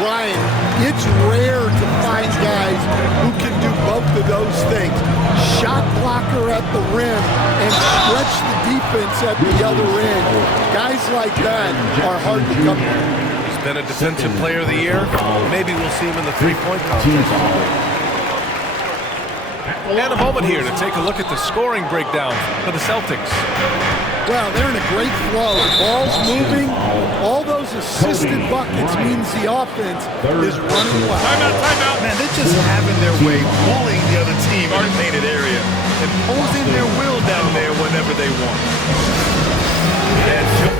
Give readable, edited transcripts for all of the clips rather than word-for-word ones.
Brian, it's rare to find guys who can do both of those things. Shot blocker at the rim and stretch the defense at the other end. Guys like that are hard to come by. He's been a defensive player of the year. Maybe we'll see him in the three-point contest. And a moment here to take a look at the scoring breakdown for the Celtics. Well, they're in a great flow. The ball's moving. All those assisted buckets means the offense is running well. Timeout. Man, they're just having their way, bullying the other team in the painted area, imposing their will down there whenever they want. And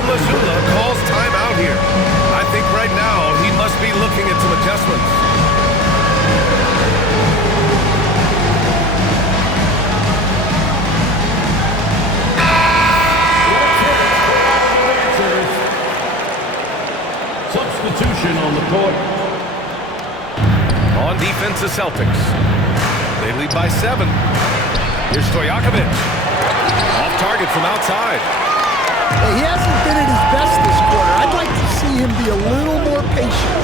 Mazzulla calls timeout here. I think right now he must be looking at some adjustments. Substitution on the court. On defense, the Celtics. They lead by 7. Here's Stojakovic. Off target from outside. He hasn't been at his best this quarter. I'd like to see him be a little more patient.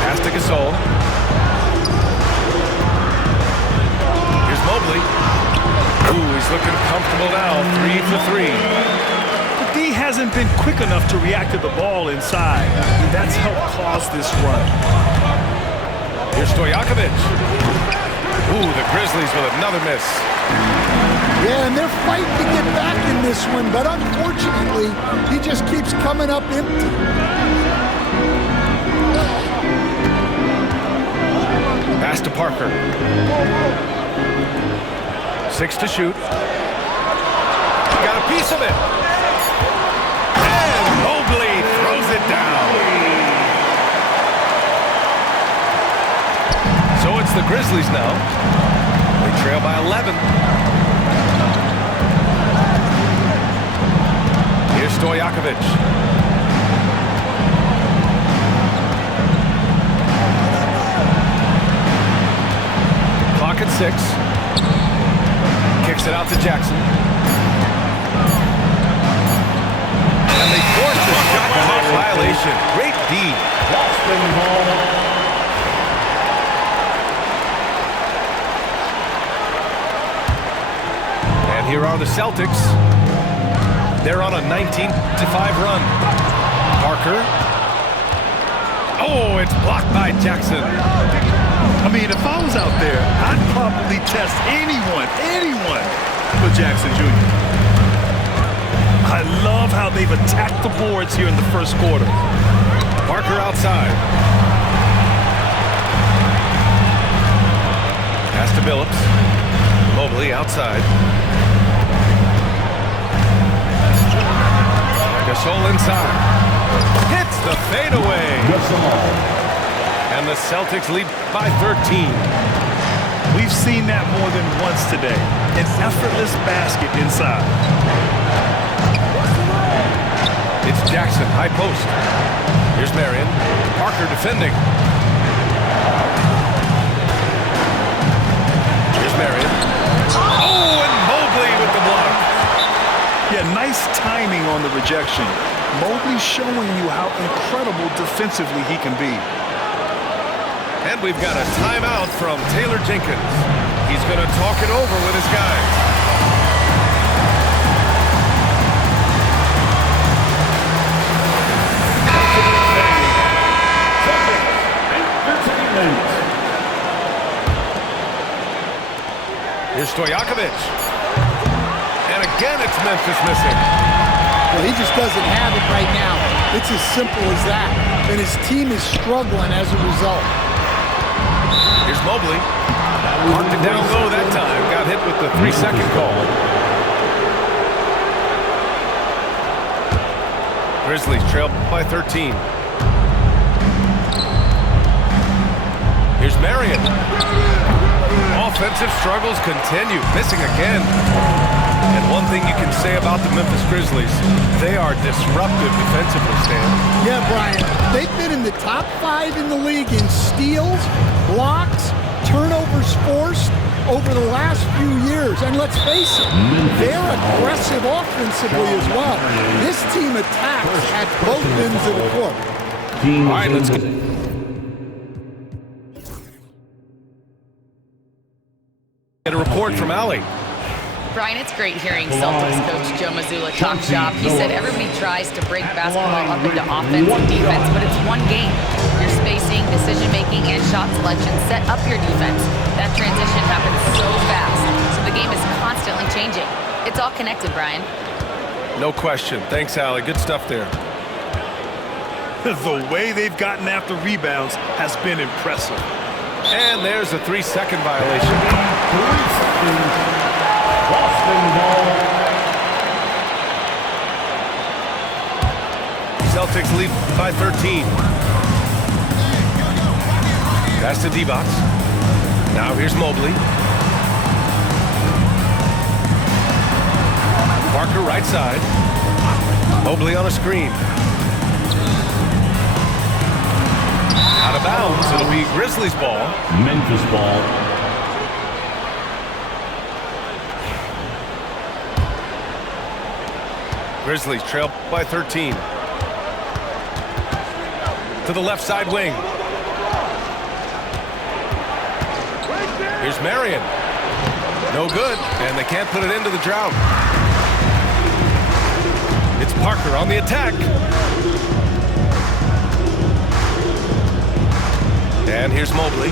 Pass to Gasol. Here's Mobley. Ooh, he's looking comfortable now. 3 for 3. The D hasn't been quick enough to react to the ball inside. That's helped cause this run. Here's Stojakovic. Ooh, the Grizzlies with another miss. Yeah, and they're fighting to get back in this one, but unfortunately, he just keeps coming up empty. Pass to Parker. 6 to shoot. Got a piece of it. And Mobley throws it down. So it's the Grizzlies now. They trail by 11. Here's Stojakovic. Clock at 6. Kicks it out to Jackson. And they force the shot clock violation. Great D. Boston ball. And here are the Celtics. They're on a 19-5 run. Parker. Oh, it's blocked by Jackson. I mean, if I was out there, I'd probably test anyone for Jackson Jr. I love how they've attacked the boards here in the first quarter. Parker outside. Pass to Billups. Mobley outside. Gasol inside. Hits the fadeaway. And the Celtics lead by 13. We've seen that more than once today. An effortless basket inside. It's Jackson, high post. Here's Marion. Parker defending. Here's Marion. Oh, and Mobley with the block. Yeah, nice timing on the rejection. Mobley showing you how incredible defensively he can be. And we've got a timeout from Taylor Jenkins. He's going to talk it over with his guys. Here's Stojakovic. And again, it's Memphis missing. Well, he just doesn't have it right now. It's as simple as that. And his team is struggling as a result. Here's Mobley. Marked it down low that time. Got hit with the 3-second call. Grizzlies trail by 13. Here's Marion. Offensive struggles continue. Missing again. And one thing you can say about the Memphis Grizzlies, they are disruptive defensively, Stan. Yeah, Brian, they've been in the top 5 in the league in steals, blocks, turnovers forced over the last few years. And let's face it, they're aggressive offensively as well. This team attacks at both ends of the court. All right, let's go. Get a report from Allie. Brian, it's great hearing Celtics coach Joe Mazzulla talk shop. He said everybody tries to break basketball up into offense and defense, but it's one game. Your spacing, decision-making, and shot selection set up your defense. That transition happens so fast, so the game is constantly changing. It's all connected, Brian. No question. Thanks, Allie. Good stuff there. The way they've gotten after rebounds has been impressive. And there's a 3-second violation. Boston ball. Celtics lead by 13. Pass to Divac. Now here's Mobley. Parker right side. Mobley on a screen. Out of bounds. It'll be Grizzlies ball. Memphis ball. Grizzlies trail by 13. To the left side wing. Here's Marion. No good, and they can't put it into the drought. It's Parker on the attack. And here's Mobley.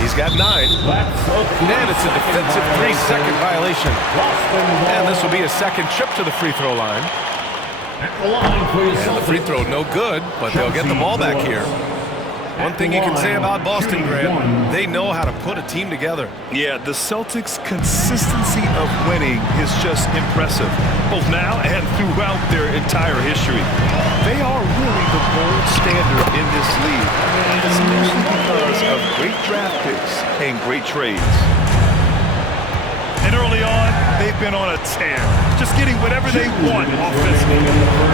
He's got 9. And it's a defensive 3-second violation. And this will be a second trip to the free throw line. And the free throw no good, but they'll get the ball back here. One thing you can say about Boston, Grant, they know how to put a team together. Yeah, the Celtics' consistency of winning is just impressive, both now and throughout their entire history. They are really the gold standard in this league, especially because of great draft picks and great trades. And early on, they've been on a tear, just getting whatever they want offensively.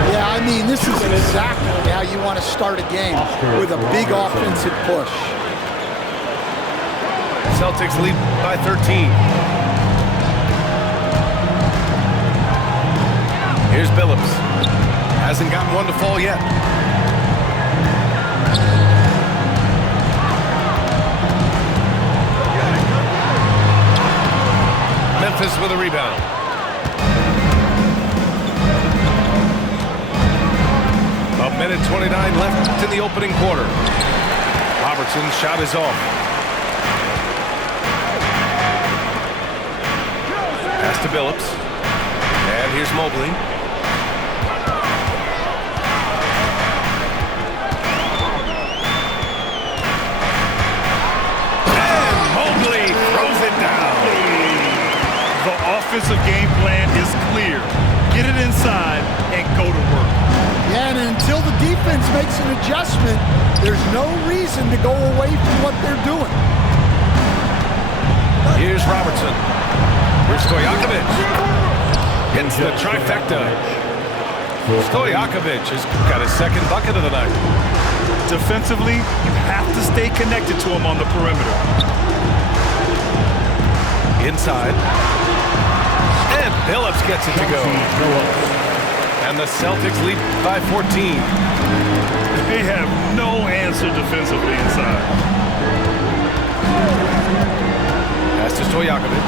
Yeah, I mean, this is exactly how you want to start a game, with a big offensive push. Celtics lead by 13. Here's Billups. Hasn't gotten one to fall yet. Memphis with a rebound. A minute 29 left in the opening quarter. Robertson's shot is off. Pass to Billups. And here's Mobley. And Mobley throws it down. The offensive game plan is clear. Get it inside and go to work. Yeah, and until the defense makes an adjustment, there's no reason to go away from what they're doing. Here's Robertson. Here's Stojakovic. Hits the trifecta. Stojakovic has got his second bucket of the night. Defensively, you have to stay connected to him on the perimeter. Inside. And Billups gets it to go. And the Celtics lead by 14. They have no answer defensively inside. Pass to Stojakovic.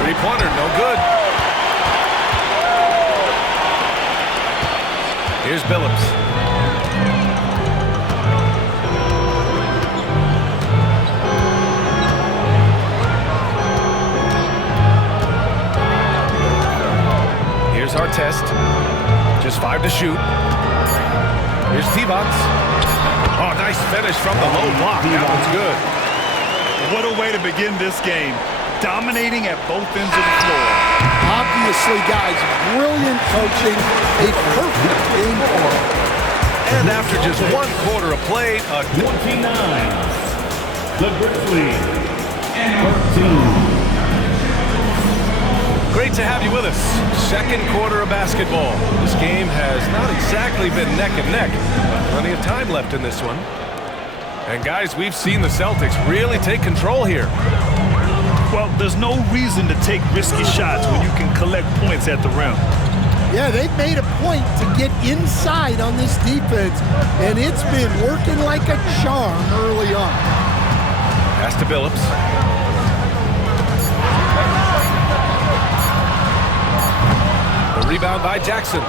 Three-pointer, no good. Here's Billups. Here's Artest. Just 5 to shoot. Here's Divac. Oh, nice finish from the low block. That one's good. What a way to begin this game. Dominating at both ends of the floor. Obviously, guys, brilliant coaching, a perfect game plan. And after just one quarter of play, a 29. The Grizzlies. 13. Great to have you with us. Second quarter of basketball. This game has not exactly been neck and neck, but plenty of time left in this one. And guys, we've seen the Celtics really take control here. Well, there's no reason to take risky shots when you can collect points at the rim. Yeah, they've made a point to get inside on this defense, and it's been working like a charm early on. Pass to Billups. The rebound by Jackson.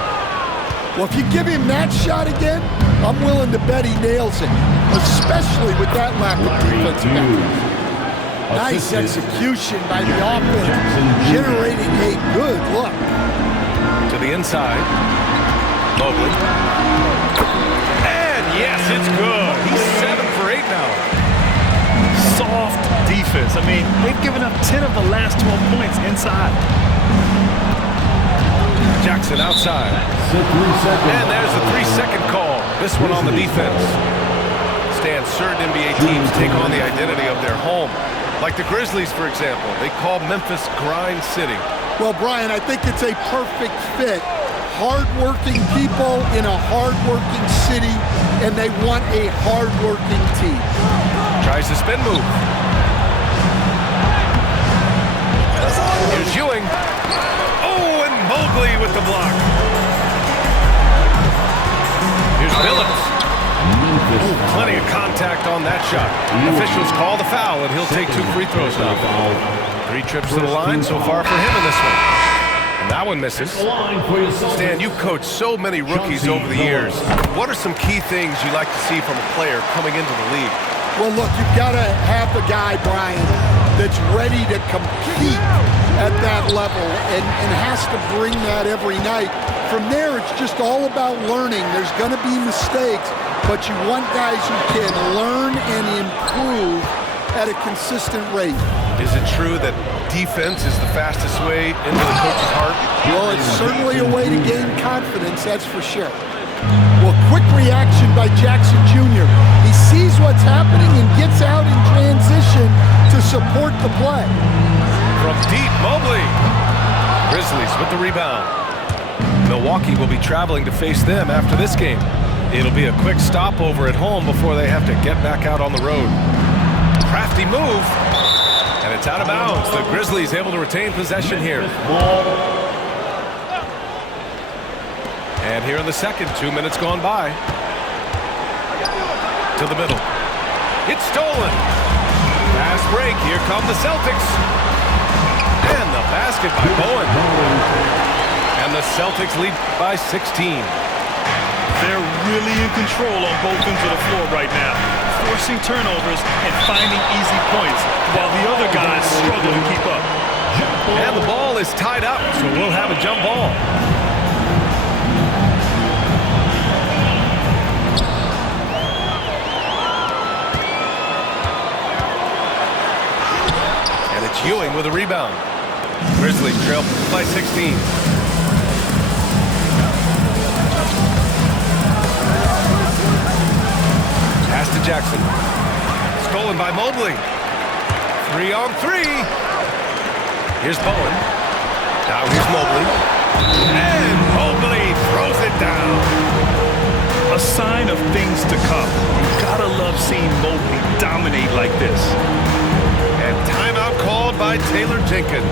Well, if you give him that shot again, I'm willing to bet he nails it, especially with that lack of defensive effort. Nice execution by the offense, generating a good look. To the inside. Mobley. And yes, it's good. He's 7 for 8 now. Soft defense. I mean, they've given up 10 of the last 12 points inside. Jackson outside. And there's the 3-second call. This one on the defense. Stan, certain NBA teams take on the identity of their home. Like the Grizzlies, for example. They call Memphis Grind City. Well, Brian, I think it's a perfect fit. Hard-working people in a hard-working city, and they want a hard-working team. Tries the spin move. Here's Ewing. Oh, and Mobley with the block. Here's Billups. Plenty of contact on that shot. Officials call the foul, and he'll take 2 free throws now. 3 trips to the line so far for him in this one. And that one misses. Stan, you've coached so many rookies over the years. What are some key things you like to see from a player coming into the league? Well, look, you've got to have the guy, Brian, that's ready to compete at that level and has to bring that every night. From there, it's just all about learning. There's going to be mistakes, but you want guys who can learn and improve at a consistent rate. Is it true that defense is the fastest way into the coach's heart? Well, it's certainly a way to gain confidence, that's for sure. Well, quick reaction by Jackson Jr. He sees what's happening and gets out in transition to support the play. From deep, Mobley. Grizzlies with the rebound. Milwaukee will be traveling to face them after this game. It'll be a quick stopover at home before they have to get back out on the road. Crafty move. And it's out of bounds. The Grizzlies able to retain possession here. And here in the second, 2 minutes gone by. To the middle. It's stolen. Fast break. Here come the Celtics. And the basket by Bowen. And the Celtics lead by 16. They're really in control on both ends of the floor right now, forcing turnovers and finding easy points, while the other guys struggle to keep up. And the ball is tied up, so we'll have a jump ball. And it's Ewing with a rebound. Grizzlies trail by 16. Pass to Jackson. Stolen by Mobley. 3-on-3. Here's Bowen. Now here's Mobley. And Mobley throws it down. A sign of things to come. You gotta love seeing Mobley dominate like this. And timeout called by Taylor Jenkins.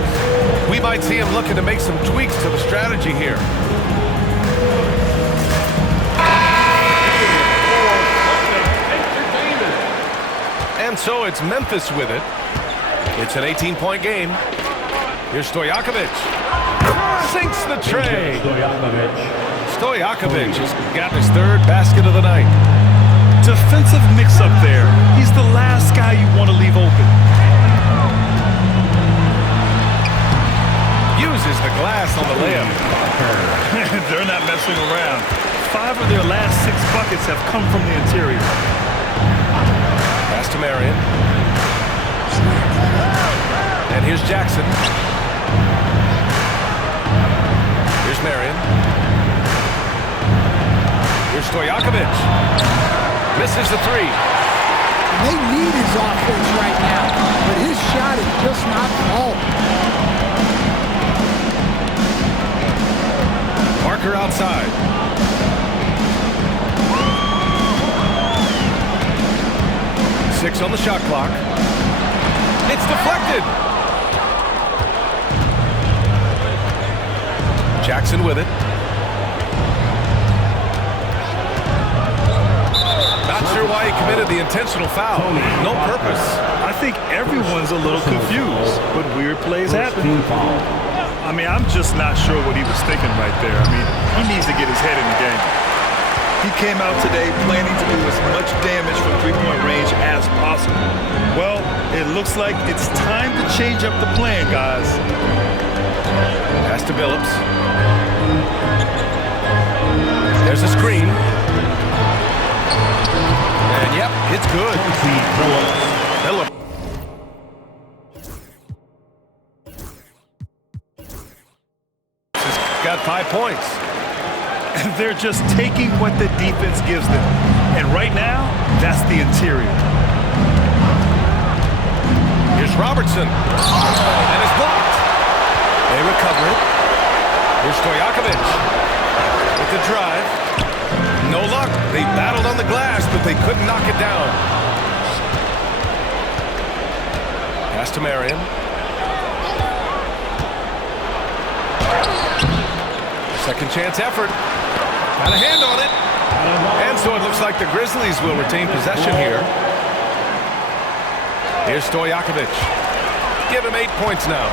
We might see him looking to make some tweaks to the strategy here. And so it's Memphis with it. It's an 18-point game. Here's Stojakovic. Sinks the tray. Stojakovic has got his 3rd basket of the night. Defensive mix-up there. He's the last guy you want to leave open. Uses the glass on the layup. They're not messing around. 5 of their last 6 buckets have come from the interior. Pass to Marion. And here's Jackson. Here's Marion. Here's Stojakovic. Misses the 3. They need his offense right now, but his shot is just not falling. Parker outside. Six on the shot clock. It's deflected. Jackson with it. Not sure why he committed the intentional foul. No purpose. I think everyone's a little confused, but weird plays happen. I mean, I'm just not sure what he was thinking right there. I mean, he needs to get his head in the game. He came out today planning to do as much damage from three-point range as possible. Well, it looks like it's time to change up the plan, guys. Pass to Billups. There's a screen. And yep, it's good. Billups. Has got 5 points. And they're just taking what the defense gives them. And right now, that's the interior. Here's Robertson. And it's blocked. They recover it. Here's Stojakovic with the drive. No luck. They battled on the glass, but they couldn't knock it down. Pass to Marion. Second chance effort. Got a hand on it. And so it looks like the Grizzlies will retain possession here. Here's Stojakovic. Give him 8 points now.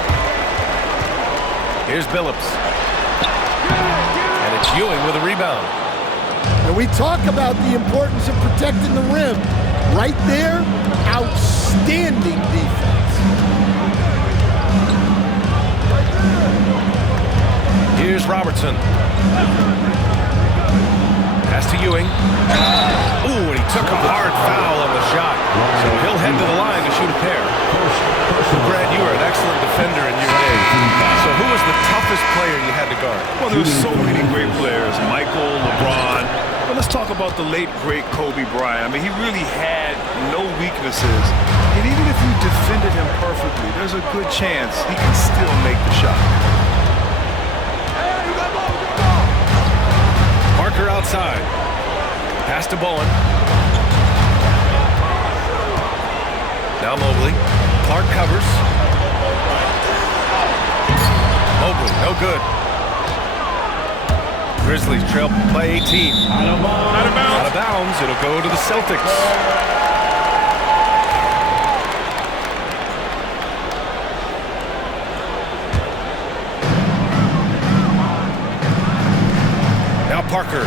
Here's Billups. And it's Ewing with a rebound. And we talk about the importance of protecting the rim. Right there, outstanding defense. Here's Robertson. Pass to Ewing. Ooh, and he took a hard foul on the shot. So he'll head to the line to shoot a pair. Brad, you were an excellent defender in your day. So who was the toughest player you had to guard? Well, there's so many great players. Michael, LeBron. But let's talk about the late, great Kobe Bryant. I mean, he really had no weaknesses. And even if you defended him perfectly, there's a good chance he can still make the shot. Parker outside. Pass to Bowen. Now Mobley. Clark covers. Mobley, no good. Grizzlies trail by 18. Out of bounds. Out of bounds. It'll go to the Celtics. Now Parker.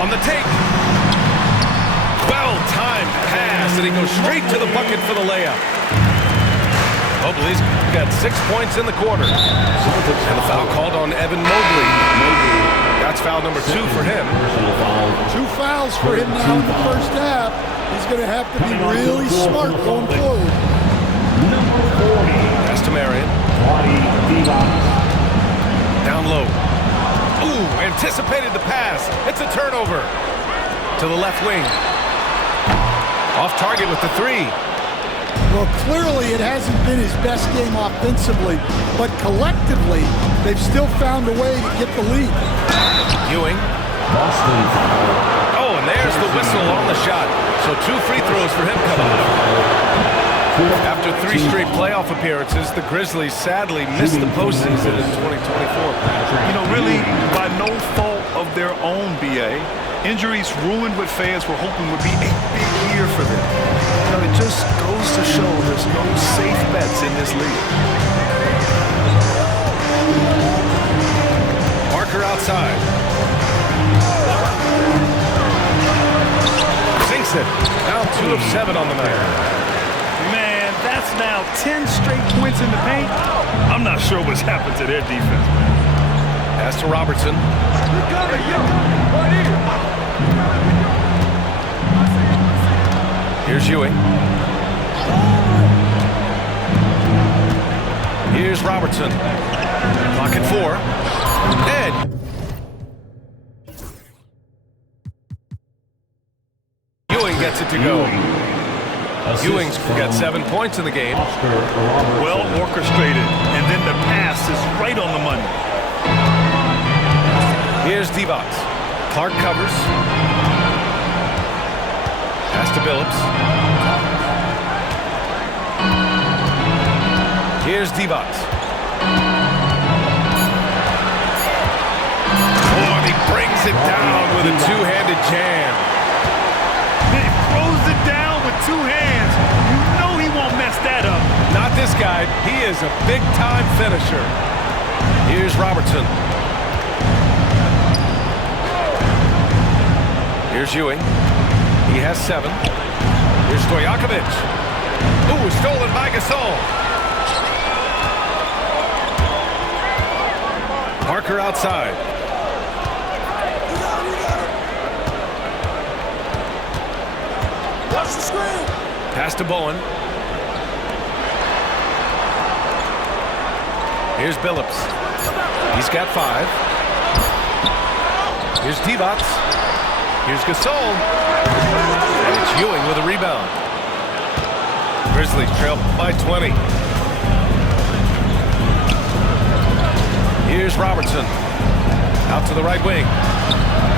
On the take. Well-timed pass, and he goes straight to the bucket for the layup. Mobley's got 6 points in the quarter. And the foul called on Evan Mobley. That's foul number 2 for him. 2 fouls for him now in the first half. He's going to have to be really smart going forward. Pass to Marion. Down low. Ooh, anticipated the pass. It's a turnover. To the left wing. Off target with the 3. Well, clearly it hasn't been his best game offensively, but collectively, they've still found a way to get the lead. Ewing. Oh, and there's the whistle on the shot. So 2 free throws for him coming up. After 3 straight playoff appearances, the Grizzlies sadly missed the postseason in 2024. You know, really, by no fault of their own, BA, injuries ruined what fans were hoping would be a big year for them. You know, it just goes to show there's no safe bets in this league. Parker outside. Sinks it. Now 2 of 7 on the night. Man, that's now 10 straight points in the paint. I'm not sure what's happened to their defense. Pass to Robertson. Here's Ewing. Here's Robertson. Clock at 4. Ed. Ewing gets it to go. Ewing's got 7 points in the game. Well orchestrated, and then the pass is right on the money. Here's Divac. Clark covers. Pass to Billups. Here's Divac. Oh, and he brings it down with a two-handed jam. He throws it down with two hands. You know he won't mess that up. Not this guy. He is a big-time finisher. Here's Robertson. Here's Ewing. He has 7. Here's Stojakovic. Ooh, stolen by Gasol. Parker outside. Watch the screen. Pass to Bowen. Here's Billups. He's got 5. Here's Divac. Here's Gasol. And it's Ewing with a rebound. Grizzlies trail by 20. Here's Robertson. Out to the right wing.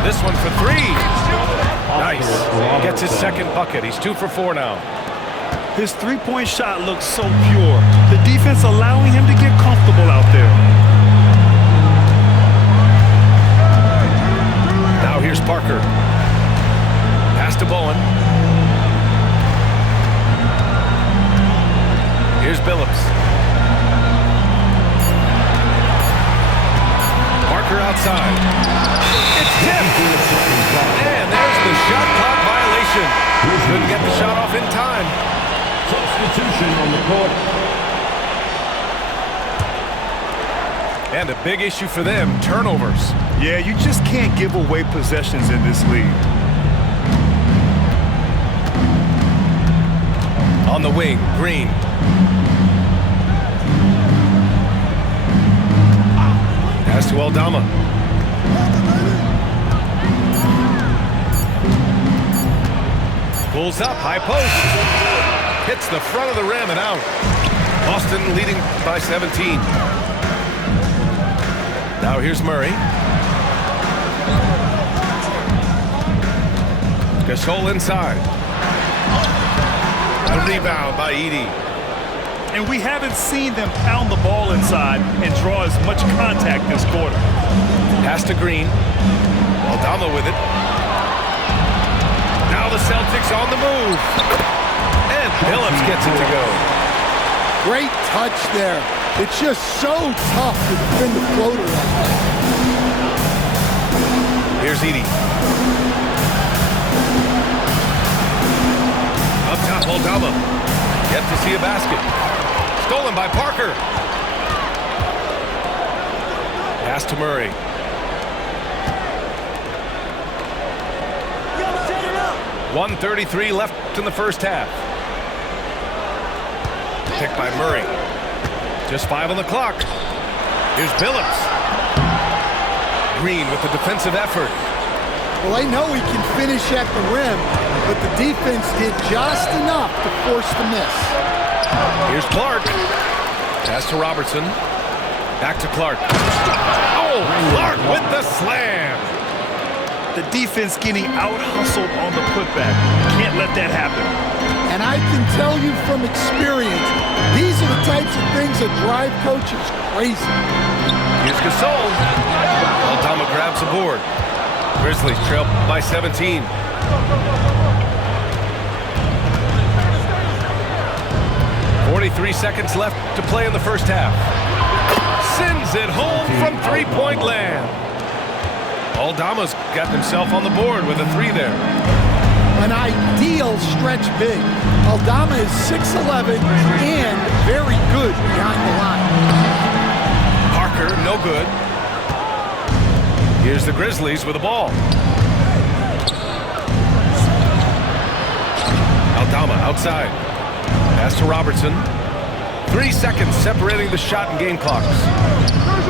This one for 3. Nice. Gets his second bucket. He's 2 for 4 now. His three-point shot looks so pure. The defense allowing him to get comfortable out there. Now here's Parker. Pass to Bowen. Here's Billups. Parker outside. It's tipped. And there's the shot clock violation. Couldn't get the shot off in time. Substitution on the court. And a big issue for them, turnovers. Yeah, you just can't give away possessions in this league. On the wing, Green. Pass to Aldama. Pulls up, high post. Hits the front of the rim and out. Boston leading by 17. Now here's Murray. Gasol inside. A rebound by Edey. And we haven't seen them pound the ball inside and draw as much contact this quarter. Pass to Green. Aldama with it. Now the Celtics on the move. And Billups gets it to go. Great touch there. It's just so tough to defend the floater like that. Here's Edey. Up top, Aldama. Yet to see a basket. Stolen by Parker. Pass to Murray. .133 left in the first half. Picked by Murray. Just 5 on the clock. Here's Billups. Green with the defensive effort. Well, I know he can finish at the rim, but the defense did just enough to force the miss. Here's Clark. Pass to Robertson. Back to Clark. Oh, Clark with the slam. The defense getting out-hustled on the putback. Can't let that happen. And I can tell you from experience, these are the types of things that drive coaches crazy. Here's Gasol. Aldama grabs the board. Grizzlies trail by 17. .43 seconds left to play in the first half. Sends it home from three-point land. Aldama's got himself on the board with a 3 there. An ideal stretch big. Aldama is 6'11" and very good behind the line. Parker, no good. Here's the Grizzlies with the ball. Aldama outside. Pass to Robertson. 3 seconds separating the shot and game clocks.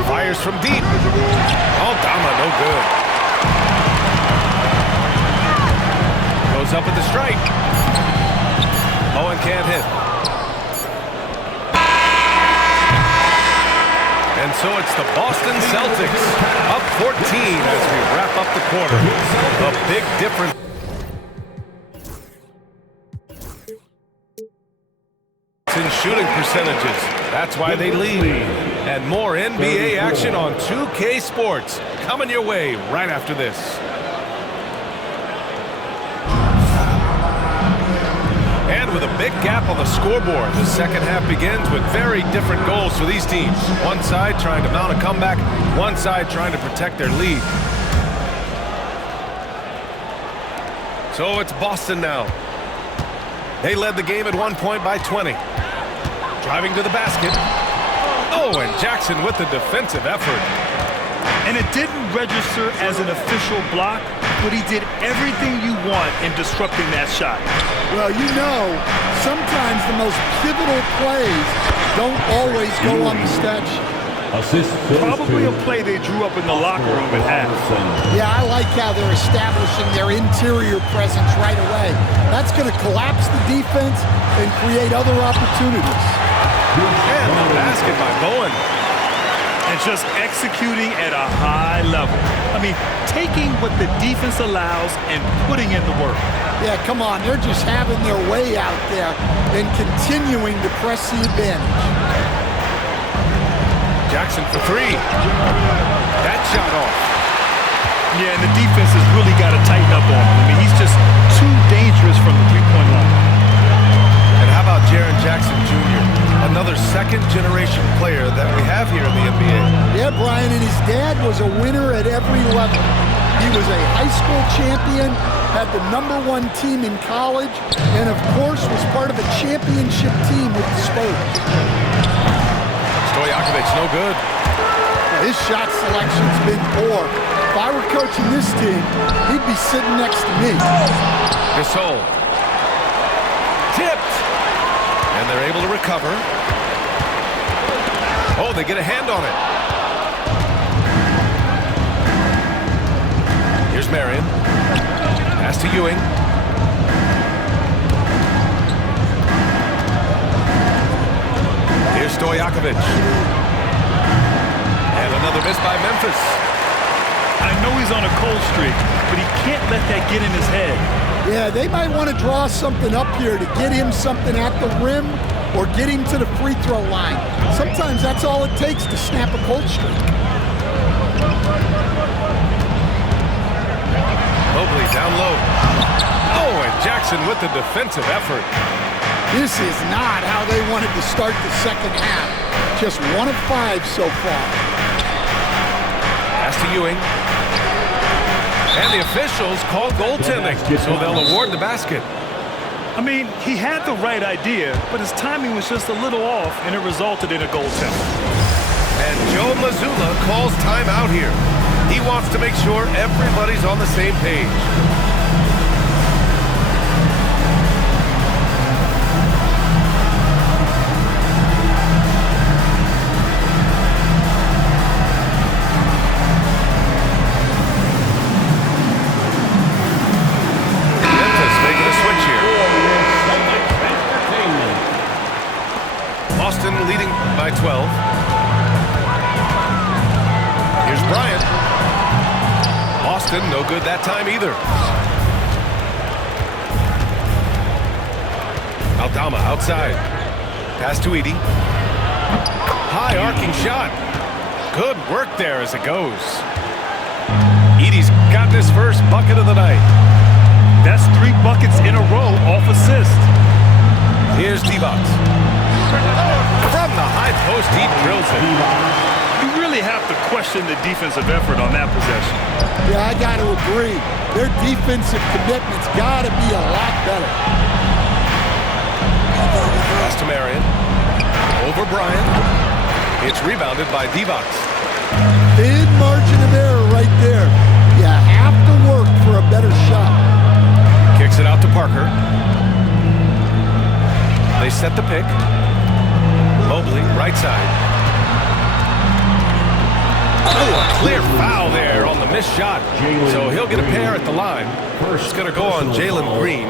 Fires from deep. Aldama, no good. Goes up at the strike. Bowen can't hit. So it's the Boston Celtics up 14 as we wrap up the quarter. A big difference in shooting percentages. That's why they lead. And more NBA action on 2K Sports coming your way right after this. And with a big gap on the scoreboard, the second half begins with very different goals for these teams. One side trying to mount a comeback, one side trying to protect their lead. So it's Boston now. They led the game at one point by 20. Driving to the basket. Oh, and Jackson with the defensive effort. And it didn't register as an official block, but he did everything you want in disrupting that shot. Well, you know, sometimes the most pivotal plays don't always go on the stat sheet. Probably a play they drew up in the locker room at half. Yeah, I like how they're establishing their interior presence right away. That's going to collapse the defense and create other opportunities. And the basket by Bowen. And just executing at a high level. I mean, taking what the defense allows and putting in the work. Yeah, come on. They're just having their way out there and continuing to press the advantage. Jackson for three. That shot off. Yeah, and the defense has really got to tighten up on him. I mean, he's just too dangerous from the three-point line. And how about Jaren Jackson Jr., another second-generation player that we have here in the NBA? Yeah, Brian, and his dad was a winner at every level. He was a high school champion, had the #1 team in college, and of course was part of a championship team with the Spurs. Stojakovic, no good. His shot selection's been poor. If I were coaching this team, he'd be sitting next to me. Gasol. Tipped. And they're able to recover. Oh, they get a hand on it. Here's Marion. Pass to Ewing. Here's Stojakovic. And another miss by Memphis. I know he's on a cold streak, but he can't let that get in his head. Yeah, they might want to draw something up here to get him something at the rim or get him to the free throw line. Sometimes that's all it takes to snap a cold streak. Mobley down low. Oh, and Jackson with the defensive effort. This is not how they wanted to start the second half. Just 1 of 5 so far. Pass to Ewing. And the officials call goaltending, so they'll award the basket. I mean, he had the right idea, but his timing was just a little off, and it resulted in a goaltender. And Joe Mazzulla calls timeout here. He wants to make sure everybody's on the same page. Boston leading by 12. Here's Bryant. Boston, no good that time either. Aldama outside. Pass to Edey. High arcing shot. Good work there as it goes. Edey's got his first bucket of the night. That's 3 buckets in a row off assist. Here's Divac. From the high post, he drills it. You really have to question the defensive effort on that possession. Yeah, I got to agree. Their defensive commitment's got to be a lot better. Pass to Marion. Over Bryant. It's rebounded by Divac. Thin margin of error right there. You have to work for a better shot. Kicks it out to Parker. They set the pick. Mobley, right side. Oh, a clear foul there on the missed shot. So he'll get a pair at the line. It's going to go on Jalen Green.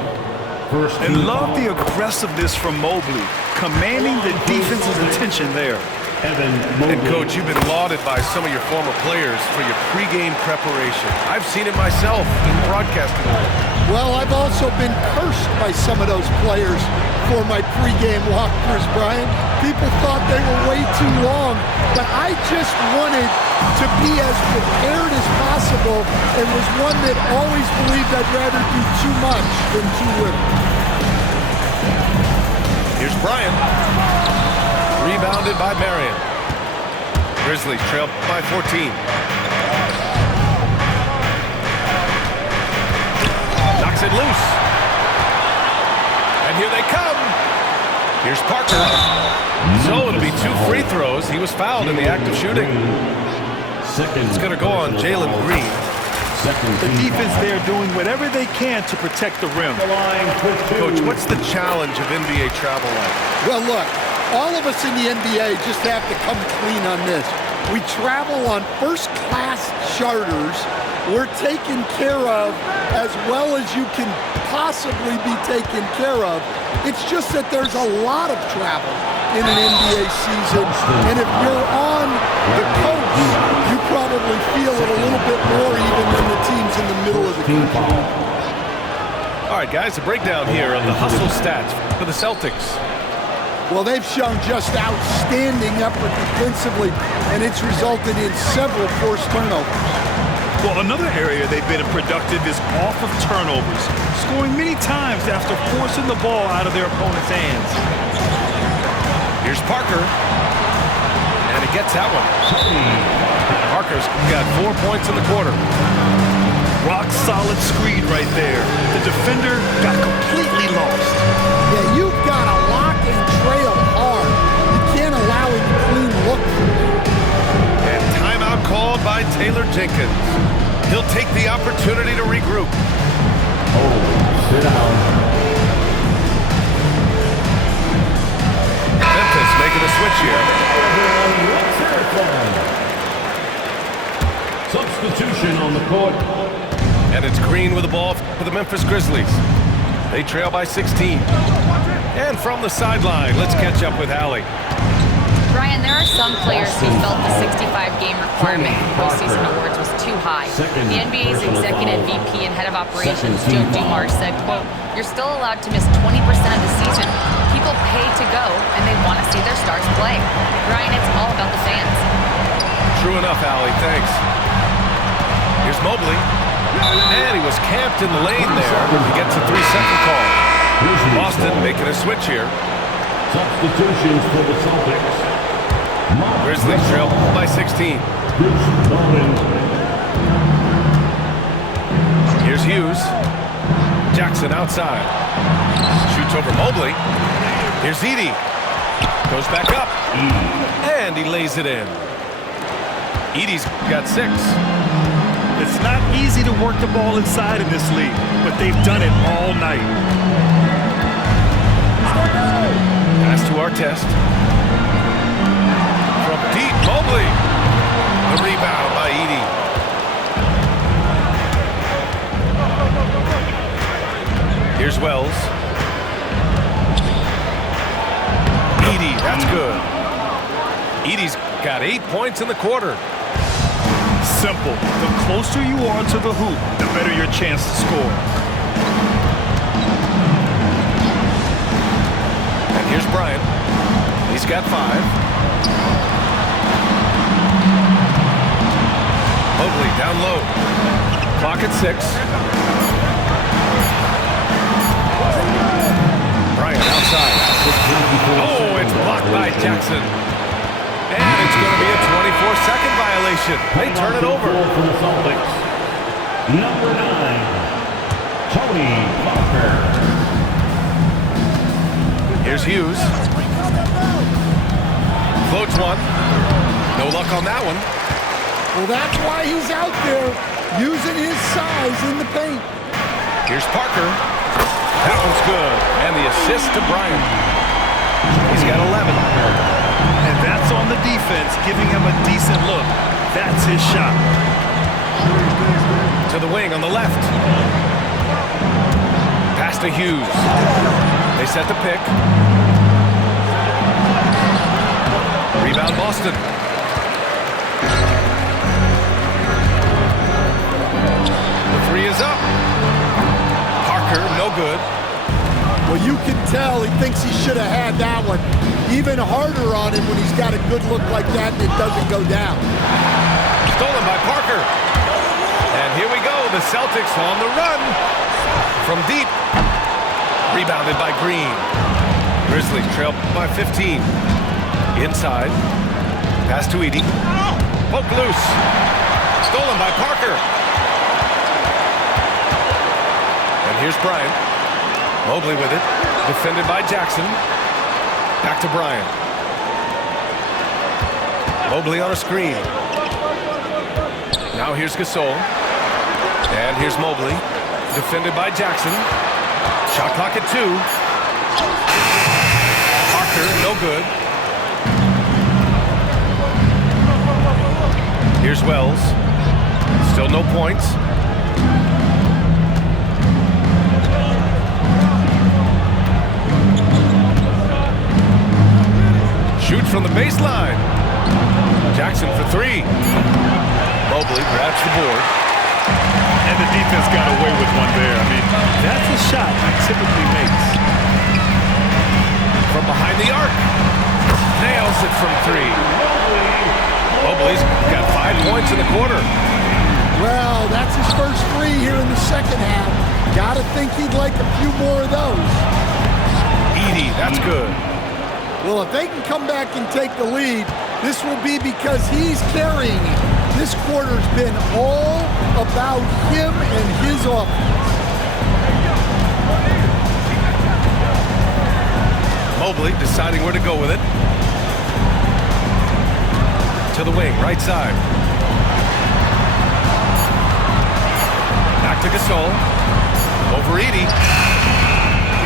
And love the aggressiveness from Mobley, commanding the defense's attention there. And, Coach, you've been lauded by some of your former players for your pregame preparation. I've seen it myself in the broadcasting world. Well, I've also been cursed by some of those players for my pregame walkthroughs, Brian. People thought they were way too long, but I just wanted to be as prepared as possible and was one that always believed I'd rather do too much than too little. Here's Bryant. Rebounded by Marion. Grizzlies trail by 14. Knocks it loose. And here they come. Here's Parker. So it'll be 2 free throws. He was fouled in the act of shooting. It's going to go on Jalen Green. The defense there doing whatever they can to protect the rim. Coach, what's the challenge of NBA travel like? Well, look, all of us in the NBA just have to come clean on this. We travel on first-class charters. We're taken care of as well as you can possibly be taken care of. It's just that there's a lot of travel in an NBA season, and if you're on the coast, you probably feel it a little bit more even than the teams in the middle of the country. All right, guys, a breakdown here of the hustle stats for the Celtics. Well, they've shown just outstanding effort defensively, and it's resulted in several forced turnovers. Well, another area they've been productive is off of turnovers, scoring many times after forcing the ball out of their opponent's hands. Here's Parker, and he gets that one. Parker's got 4 points in the quarter. Rock solid screen right there. The defender got completely lost. Yeah, you've got to lock and trail hard. You can't allow a clean look from there. And timeout called by Taylor Jenkins. He'll take the opportunity to regroup. Sit down. Memphis making a switch here. Substitution on the court. And it's Green with the ball for the Memphis Grizzlies. They trail by 16. And from the sideline, let's catch up with Allie. Brian, there are some players who felt the 65-game requirement for postseason awards was too high. The NBA's executive VP and head of operations, Joe Dumars, said, quote, "You're still allowed to miss 20% of the season. People pay to go, and they want to see their stars play." Brian, it's all about the fans. True enough, Allie. Thanks. Here's Mobley. And he was camped in the lane there. He gets a 3-second call. Boston making a switch here. Substitutions for the Celtics. Grizzlies trail by 16. Here's Hughes. Jackson outside. Shoots over Mobley. Here's Edey. Goes back up. And he lays it in. Edey's got 6. It's not easy to work the ball inside in this league, but they've done it all night. Pass to Artest. From deep, Mobley. The rebound by Edey. Here's Wells. Edey, that's good. Edey's got 8 points in the quarter. Simple. The closer you are to the hoop, the better your chance to score. And here's Bryant. He's got 5. Mobley down low. Clock at 6. Bryant outside. Oh, it's blocked by Jackson. And it's going to be a 24-second violation. They turn it over. For the Celtics. Number 9, Tony Parker. Here's Hughes. Floats one. No luck on that one. Well, that's why he's out there using his size in the paint. Here's Parker. That one's good. And the assist to Bryant. He's got 11. And that's on the defense, giving him a decent look. That's his shot. To the wing on the left. Pass to Hughes. They set the pick. Rebound Boston. The three is up. Parker, no good. Well, you can tell he thinks he should have had that one. Even harder on him when he's got a good look like that and it doesn't go down. Stolen by Parker. And here we go. The Celtics on the run from deep. Rebounded by Green. Grizzlies trail by 15. Inside. Pass to Edey. Poke loose. Stolen by Parker. And here's Bryant. Mobley with it. Defended by Jackson. Back to Bryant. Mobley on a screen. Now here's Gasol. And here's Mobley. Defended by Jackson. Shot clock at 2. Parker, no good. Here's Wells. Still no points. Shoots from the baseline. Jackson for 3. Mobley grabs the board. And the defense got away with one there. I mean, that's a shot he typically makes. From behind the arc. Nails it from 3. Mobley's got 5 points in the quarter. Well, that's his first 3 here in the second half. Gotta think he'd like a few more of those. Edey, that's good. Well, if they can come back and take the lead, this will be because he's carrying it. This quarter's been all about him and his offense. Mobley deciding where to go with it. To the wing, right side. Back to Gasol. Over Edey.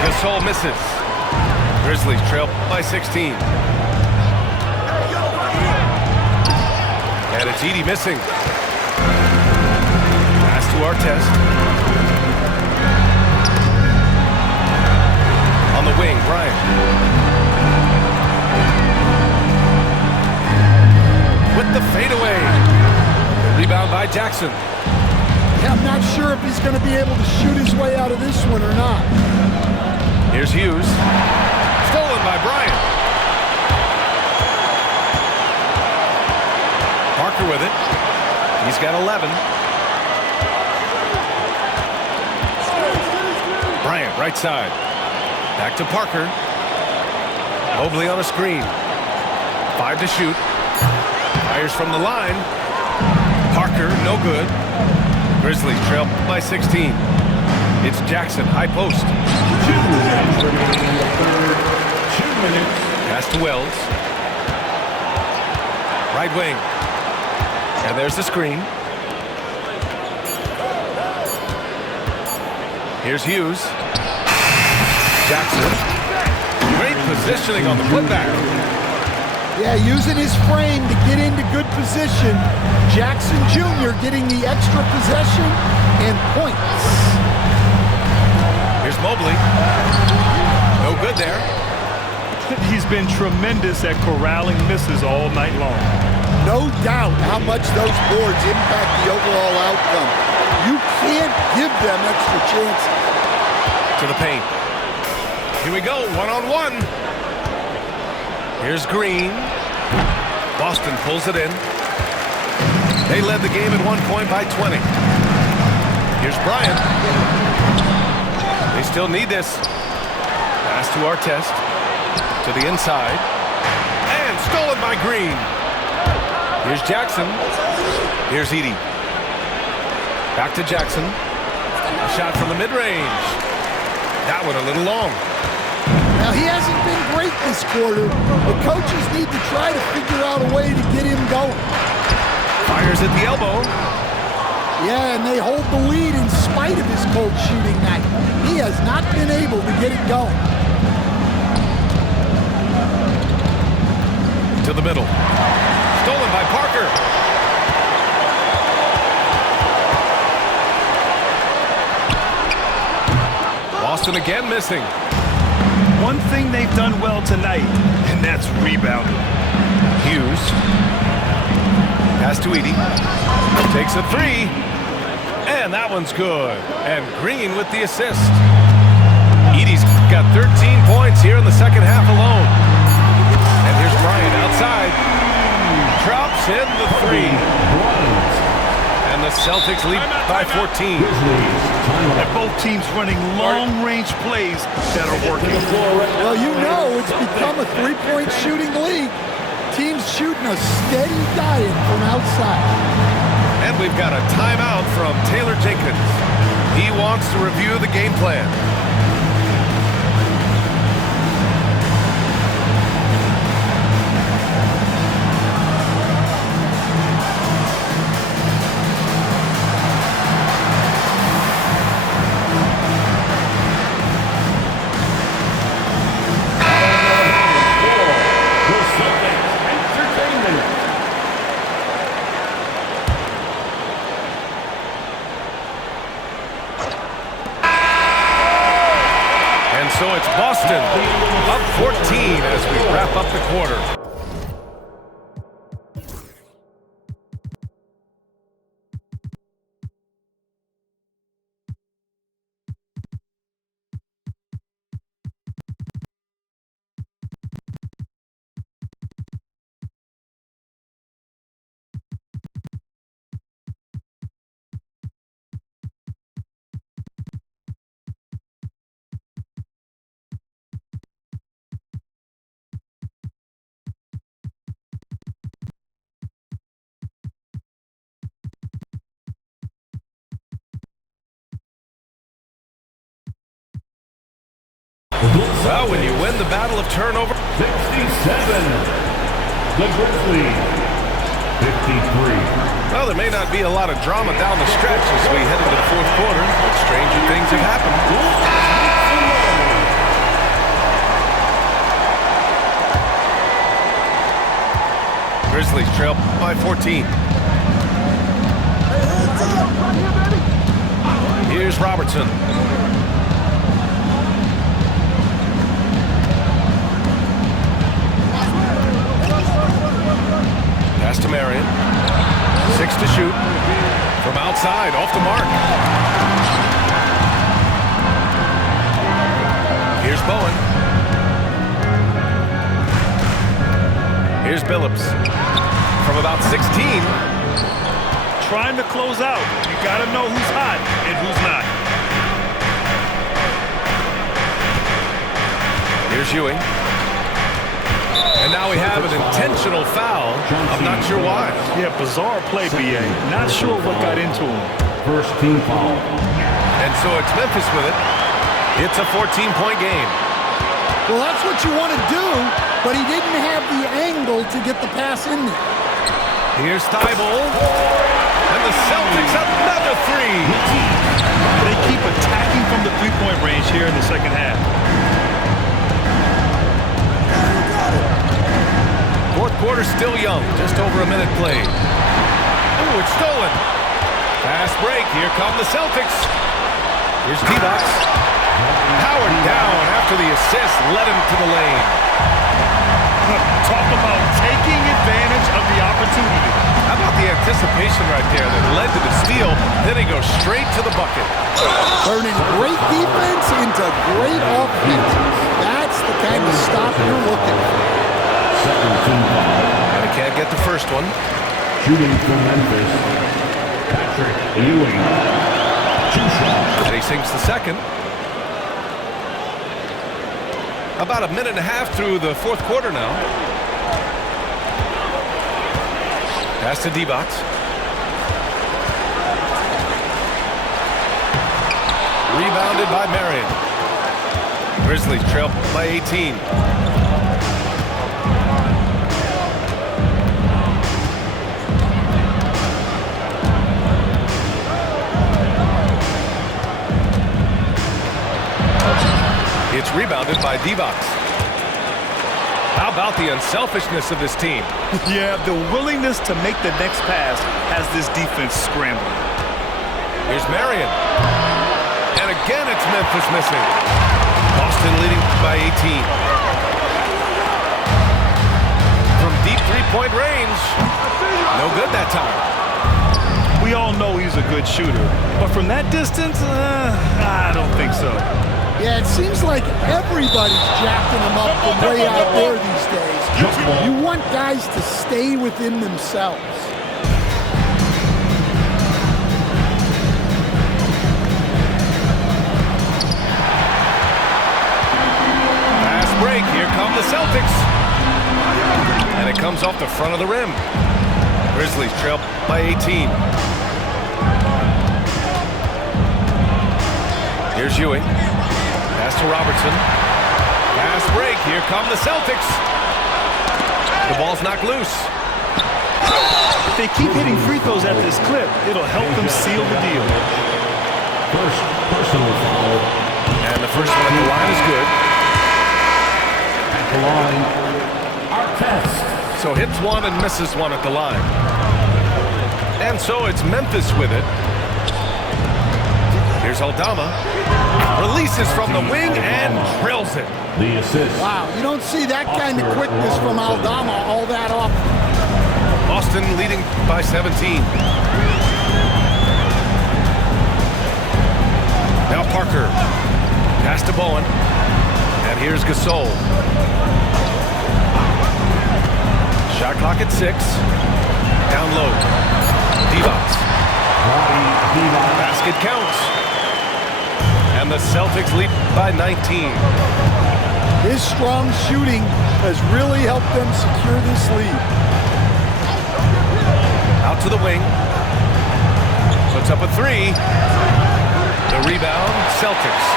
Gasol misses. Grizzlies trail by 16. And it's Edey missing. Pass to Artest. On the wing, Bryant. With the fadeaway. Rebound by Jackson. Yeah, I'm not sure if he's going to be able to shoot his way out of this one or not. Here's Hughes. Stolen by Bryant. Parker with it. He's got 11. Bryant, right side. Back to Parker. Mobley on a screen. 5 to shoot. Fires from the line. Parker, no good. Grizzlies trail by 16. It's Jackson, high post. 2 minutes remaining in the third. 2 minutes. Pass to Wells. Right wing. And there's the screen. Here's Hughes. Jackson. Great positioning on the putback. Yeah, using his frame to get into good position. Jackson Jr. getting the extra possession and points. Here's Mobley. No good there. He's been tremendous at corralling misses all night long. No doubt how much those boards impact the overall outcome. You can't give them extra chances. To the paint. Here we go, one-on-one. Here's Green. Boston pulls it in. They led the game at 1 point by 20. Here's Bryant. They still need this. Pass to Artest. To the inside. And stolen by Green. Here's Jackson. Here's Edey. Back to Jackson. A shot from the mid-range. That one a little long. Now, he hasn't been great this quarter, but coaches need to try to figure out a way to get him going. Fires at the elbow. Yeah, and they hold the lead in spite of his cold shooting night. He has not been able to get it going. To the middle. Stolen by Parker. Boston again missing. One thing they've done well tonight, and that's rebounding. Hughes. Pass to Edey. Takes a three. And that one's good. And Green with the assist. Edey's got 13 points here in the second half alone. And here's Bryant outside. Drops in the three. And the Celtics lead by 14. And both teams running long-range plays that are working. Well, you know it's become a three-point shooting league. Teams shooting a steady diet from outside. And we've got a timeout from Taylor Jenkins. He wants to review the game plan. So it's Boston up 14 as we wrap up the quarter. Well, when you win the battle of turnover. 67. The Grizzlies. 53. Well, there may not be a lot of drama down the stretch as we head into the fourth quarter, but stranger things have happened. Grizzlies trail by 14. Here's Robertson. Pass to Marion. 6 to shoot. From outside, off the mark. Here's Bowen. Here's Billups. From about 16. Trying to close out. You got to know who's hot and who's not. Here's Ewing. And now we have an intentional foul. I'm not sure why. Yeah, bizarre play, B.A. Not sure what got into him. First team foul. And so it's Memphis with it. It's a 14-point game. Well, that's what you want to do, but he didn't have the angle to get the pass in there. Here's Thibault. And the Celtics another three. They keep attacking from the three-point range here in the second half. Fourth quarter still young, just over a minute played. Ooh, it's stolen. Fast break, here come the Celtics. Here's D-Box. Howard down after the assist, led him to the lane. Talk about taking advantage of the opportunity. How about the anticipation right there that led to the steal, then he goes straight to the bucket. Turning great defense into great offense. That's the kind of stop you're looking for. Second team foul. And he can't get the first one. Shooting from Memphis. Patrick Ewing. 2 shots. And he sinks the second. About a minute and a half through the fourth quarter now. Pass to D-Box. Rebounded by Marion. Grizzlies trail by 18. It's rebounded by D-Box. How about the unselfishness of this team? Yeah, the willingness to make the next pass has this defense scrambling. Here's Marion. And again, it's Memphis missing. Boston leading by 18. From deep deep three-point range. No good that time. We all know he's a good shooter, but from that distance, I don't think so. Yeah, it seems like everybody's jacking him up from way out there these days. You want guys to stay within themselves. Fast break. Here come the Celtics. And it comes off the front of the rim. Grizzlies trail by 18. Here's Ewing. Pass to Robertson. Fast break. Here come the Celtics. The ball's knocked loose. If they keep hitting free throws at this clip, it'll help them seal the deal. First personal foul. And the first one at the line is good. At the line, Artest. So hits one and misses one at the line. And so it's Memphis with it. Here's Aldama. Releases from the wing and drills it. The assist. Wow, you don't see that kind of quickness from Aldama all that often. Boston leading by 17. Now Parker. Pass to Bowen. And here's Gasol. Shot clock at 6. Down low. Divac. Basket counts. And the Celtics lead by 19. His strong shooting has really helped them secure this lead. Out to the wing. Puts up a 3. The rebound, Celtics.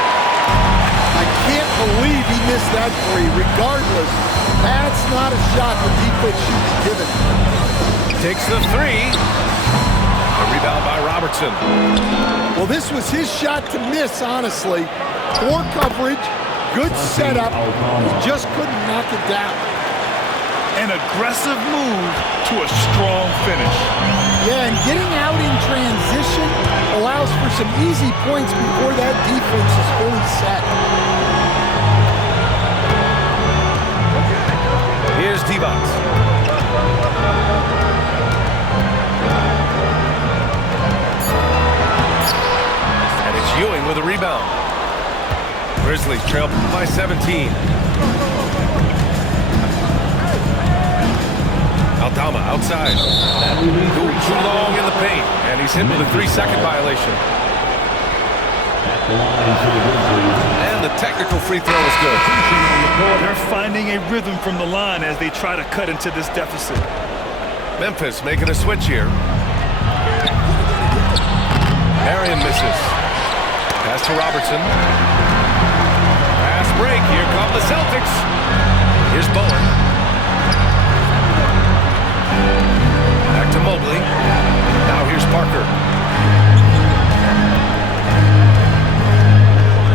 I can't believe he missed that 3. Regardless, that's not a shot the defense should be given. Takes the 3. A rebound by Robertson. Well, this was his shot to miss, honestly. Poor coverage, good setup. He just couldn't knock it down. An aggressive move to a strong finish. Yeah, and getting out in transition allows for some easy points before that defense is fully set. Here's Divac. And it's Ewing with a rebound. Grizzlies trail by 17. Aldama outside. Too long in the paint. And he's hit with a 3-second violation. At the line for the Grizzlies. And the technical free throw is good. They're finding a rhythm from the line as they try to cut into this deficit. Memphis making a switch here. Marion misses. Pass to Robertson. Fast break. Here come the Celtics. Here's Bowen. Back to Mobley. Now here's Parker.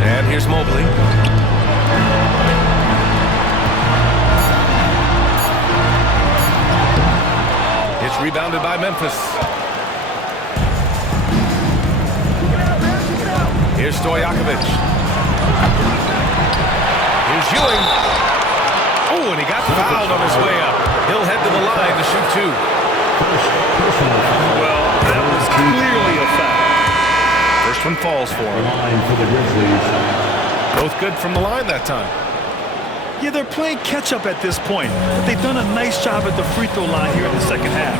And here's Mobley. It's rebounded by Memphis. Here's Stojakovic. Here's Ewing. Oh, and he got fouled on his way up. He'll head to the line to shoot 2. Well, that was clearly a foul. First one falls for him. Line for the Grizzlies. Both good from the line that time. Yeah, they're playing catch-up at this point, but they've done a nice job at the free throw line here in the second half.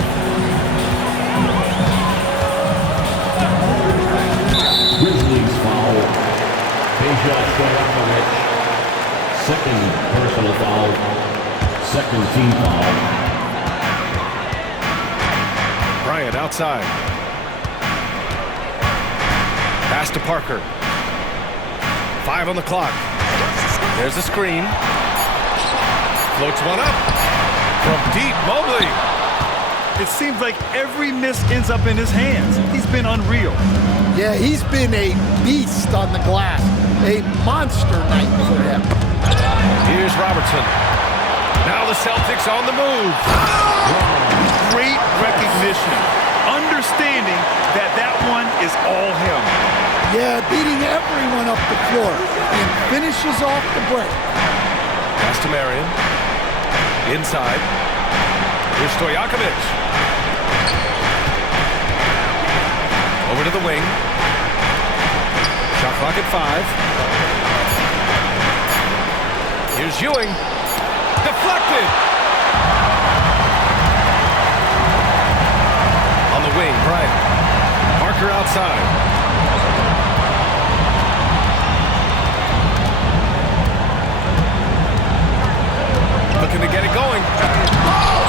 Grizzlies foul. Peja Stojakovic. Second personal foul. Second team foul. Bryant outside. Pass to Parker. 5 on the clock. There's the screen. Floats one up. From deep, Mobley. It seems like every miss ends up in his hands. He's been unreal. Yeah, he's been a beast on the glass. A monster night for him. Here's Robertson. Now the Celtics on the move. Great recognition. Understanding that that one is all him. Yeah, beating everyone up the floor and finishes off the break. Pass to Marion. Inside. Here's Stojakovic. Over to the wing. Shot clock at 5. Here's Ewing. Deflected. On the wing, Bryant. Parker outside. Looking to get it going.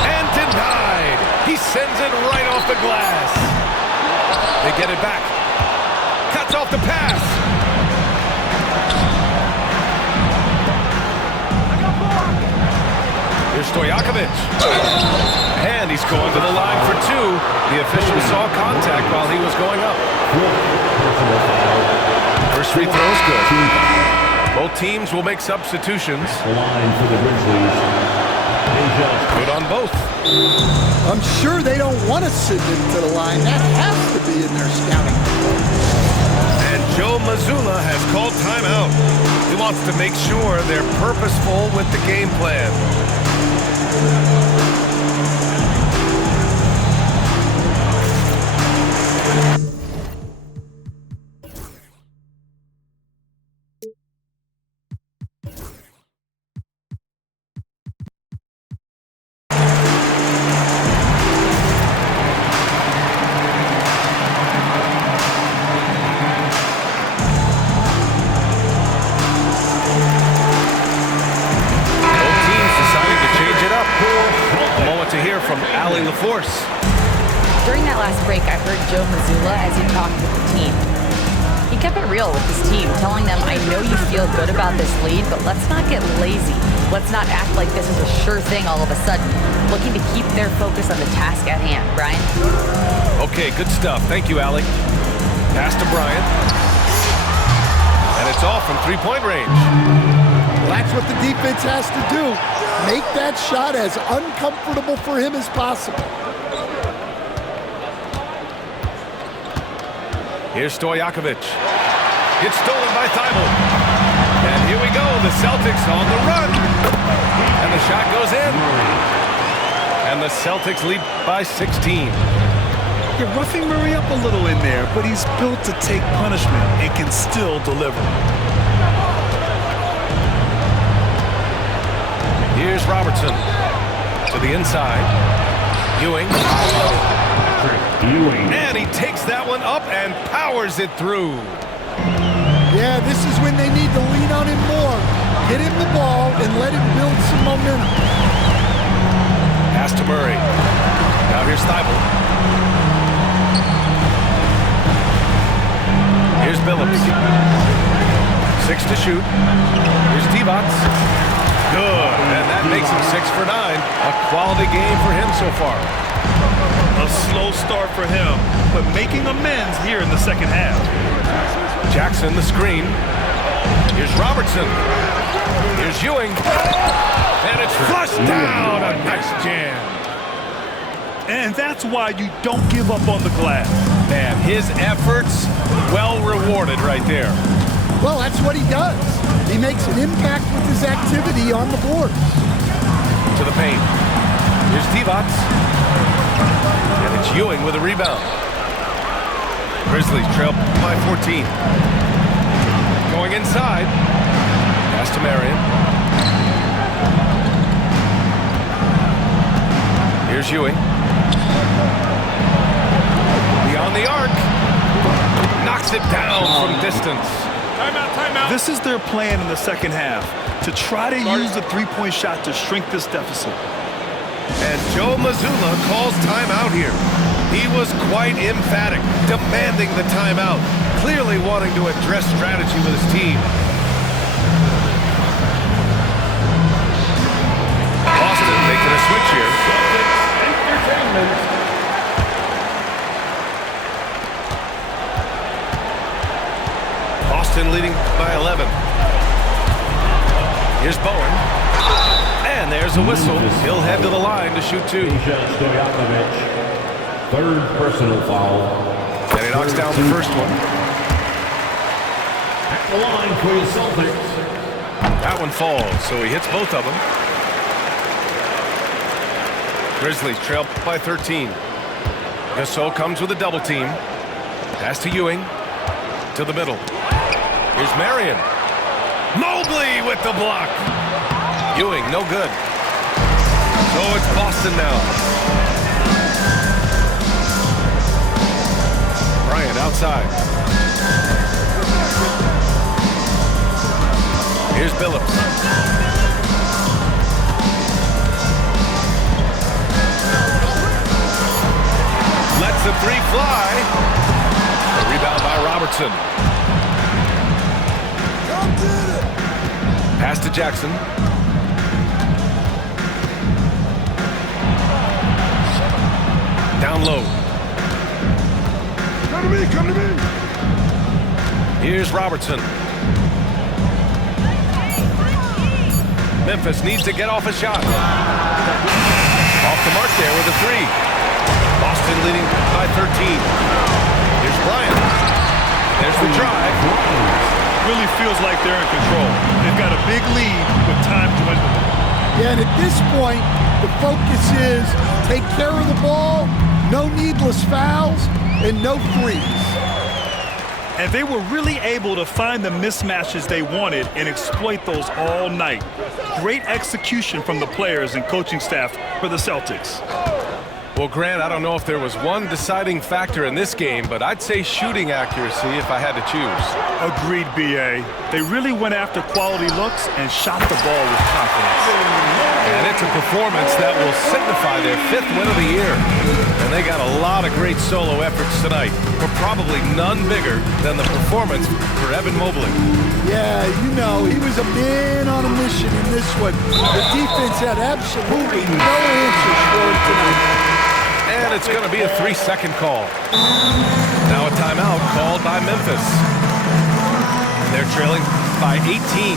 And denied. He sends it right off the glass. They get it back. Cuts off the pass. Here's Stojakovic. And he's going to the line for 2. The official saw contact while he was going up. First free throw is good. Both teams will make substitutions. The line for the Grizzlies. Good on both. I'm sure they don't want to send him to the line. That has to be in their scouting. And Joe Mazzulla has called timeout. He wants to make sure they're purposeful with the game plan. During that last break, I heard Joe Mazzulla as he talked with the team. He kept it real with his team, telling them, I know you feel good about this lead, but let's not get lazy. Let's not act like this is a sure thing all of a sudden. Looking to keep their focus on the task at hand. Brian? Okay, good stuff. Thank you, Allie. Pass to Bryant. And it's off from three-point range. Well, that's what the defense has to do. Make that shot as uncomfortable for him as possible. Here's Stojakovic. It's stolen by Thibault. And here we go, the Celtics on the run. And the shot goes in. And the Celtics lead by 16. You're roughing Murray up a little in there, but he's built to take punishment and can still deliver. Here's Robertson to the inside. Ewing. And he takes that one up and powers it through. Yeah, this is when they need to lean on him more. Get him the ball and let him build some momentum. Pass to Murray. Now here's Thibault. Here's Billups. 6 to shoot. Here's Divac. Good, and that makes him 6 for 9. A quality game for him so far. A slow start for him, but making amends here in the second half. Jackson, the screen. Here's Robertson. Here's Ewing. And it's flushed down. A nice jam. And that's why you don't give up on the glass. Man, his efforts well rewarded right there. Well, that's what he does. He makes an impact with his activity on the board. To the paint. Here's Divac. And it's Ewing with a rebound. Grizzlies trail by 14. Going inside. Pass to Marion. Here's Ewing. Beyond the arc. Knocks it down from distance. Timeout, timeout. This is their plan in the second half, to try to use the three-point shot to shrink this deficit. And Joe Mazzulla calls timeout here. He was quite emphatic, demanding the timeout, clearly wanting to address strategy with his team. Boston making a switch here. Boston leading by 11. Here's Bowen. And there's a whistle. He'll head to the line to shoot 2. Stojakovic, third personal foul. And he knocks down the first one. At the line for the Celtics. That one falls, so he hits both of them. Grizzlies trail by 13. Gasol comes with a double team. Pass to Ewing. To the middle. Here's Marion. Mobley with the block. Ewing, no good. So it's Boston now. Bryant outside. Here's Billups. Lets the three fly. A rebound by Robertson. Pass to Jackson. Down low. Come to me, come to me. Here's Robertson. Memphis needs to get off a shot. Off the mark there with a three. Boston leading by 13. Here's Bryant. There's the drive. Really feels like they're in control. They've got a big lead with time dwindling. Yeah, and at this point, the focus is take care of the ball, no needless fouls, and no threes. And they were really able to find the mismatches they wanted and exploit those all night. Great execution from the players and coaching staff for the Celtics. Well, Grant, I don't know if there was one deciding factor in this game, but I'd say shooting accuracy if I had to choose. Agreed, B.A. They really went after quality looks and shot the ball with confidence. And it's a performance that will signify their 5th win of the year. And they got a lot of great solo efforts tonight, but probably none bigger than the performance for Evan Mobley. Yeah, you know, he was a man on a mission in this one. The defense had absolutely no answers for him tonight. And it's going to be a 3-second call. Now a timeout called by Memphis. They're trailing by 18.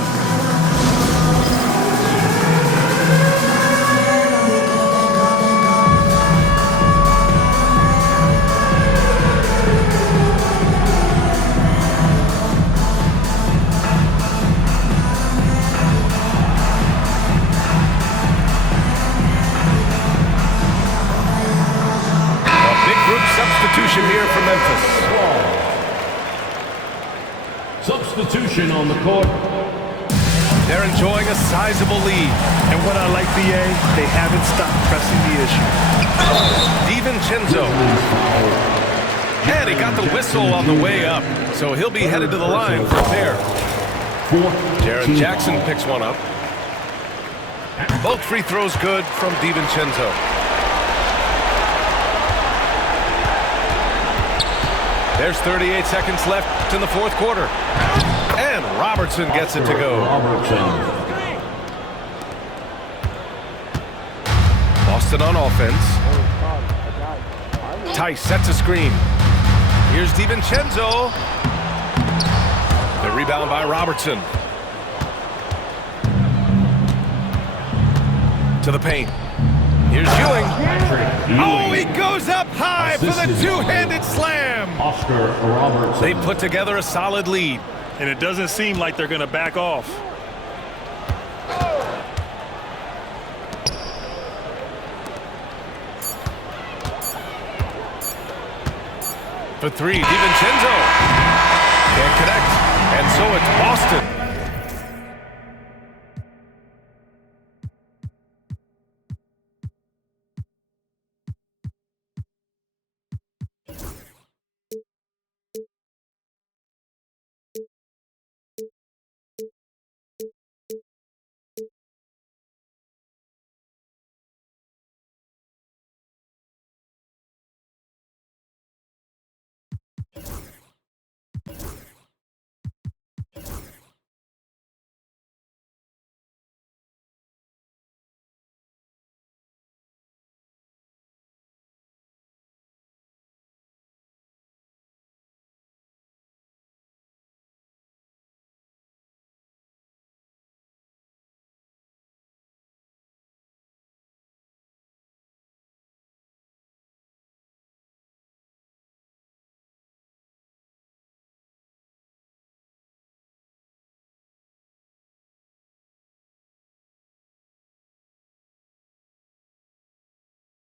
Substitution here for Memphis. Substitution on the court. They're enjoying a sizable lead. And what I like, B.A., they haven't stopped pressing the issue. DiVincenzo. And he got the whistle on the way up, so he'll be headed to the line for a pair. Jaren Jackson picks one up. Both free throws good from DiVincenzo. There's 38 seconds left in the 4th quarter. And Robertson gets it to go. Boston on offense. Tice sets a screen. Here's DiVincenzo. The rebound by Robertson. To the paint. Here's Ewing. Oh, he goes up high for the two-handed slam. Oscar Robertson. They put together a solid lead. And it doesn't seem like they're going to back off. For three, DiVincenzo. Can't connect. And so it's Boston